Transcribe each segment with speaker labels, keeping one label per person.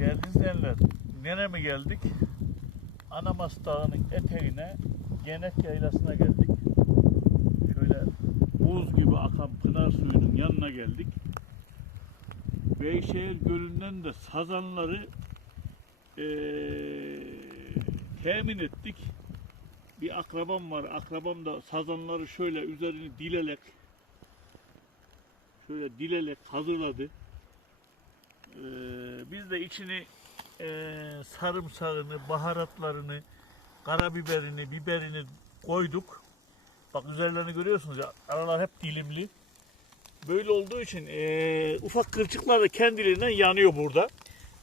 Speaker 1: Değerli izleyenler, nereye mi geldik? Anamas Dağı'nın eteğine, Genek Yaylası'na geldik. Şöyle buz gibi akan pınar suyunun yanına geldik. Beyşehir Gölü'nden de sazanları eee temin ettik. Bir akrabam var. Akrabam da sazanları şöyle üzerini dilelek şöyle dilelek hazırladı. Ee, biz de içini e, sarımsağını, baharatlarını, karabiberini, biberini koyduk. Bak üzerlerini görüyorsunuz ya, aralar hep dilimli. Böyle olduğu için e, ufak kırçıklar da kendiliğinden yanıyor burada.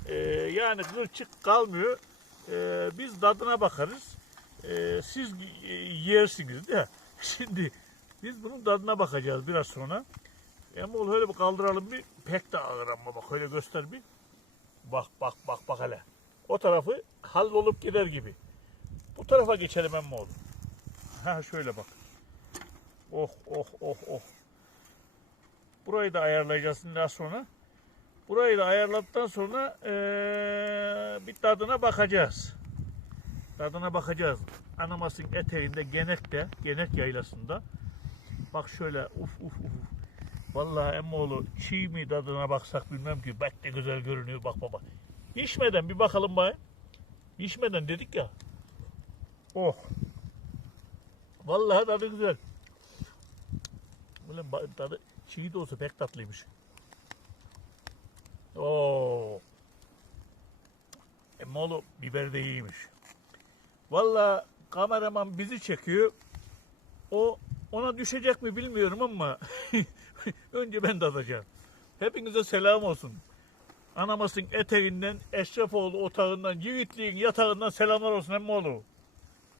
Speaker 1: E, yani kırçık kalmıyor. E, biz tadına bakarız. E, siz e, yersiniz de. Şimdi biz bunun tadına bakacağız biraz sonra. Emol öyle bir kaldıralım bir. Pek de ağır ama bak öyle göster bir. Bak bak bak bak hele. O tarafı hallolup gider gibi. Bu tarafa geçelim Emol. Ha şöyle bak. Oh oh oh oh. Burayı da ayarlayacağız biraz sonra. Burayı da ayarladıktan sonra eee bir tadına bakacağız. Tadına bakacağız. Anamas'ın eteğinde Genek'te, Genek yaylasında. Bak şöyle uf uf uf. Vallahi emmoğlu çiğ mi tadına baksak bilmem ki. Bak ne güzel görünüyor bak baba. Pişmeden bir bakalım bay. Pişmeden dedik ya. Oh. Vallahi tadı güzel. Ba- tadı çiğ de olsa pek tatlıymış. Oo. Emmoğlu biber de iyiymiş. Vallahi kameraman bizi çekiyor. O ona düşecek mi bilmiyorum ama önce ben tadacağım. Hepinize selam olsun. Anamasın eteğinden, Eşrefoğlu otağından, Yiğitliğin yatağından selamlar olsun emmoğlu.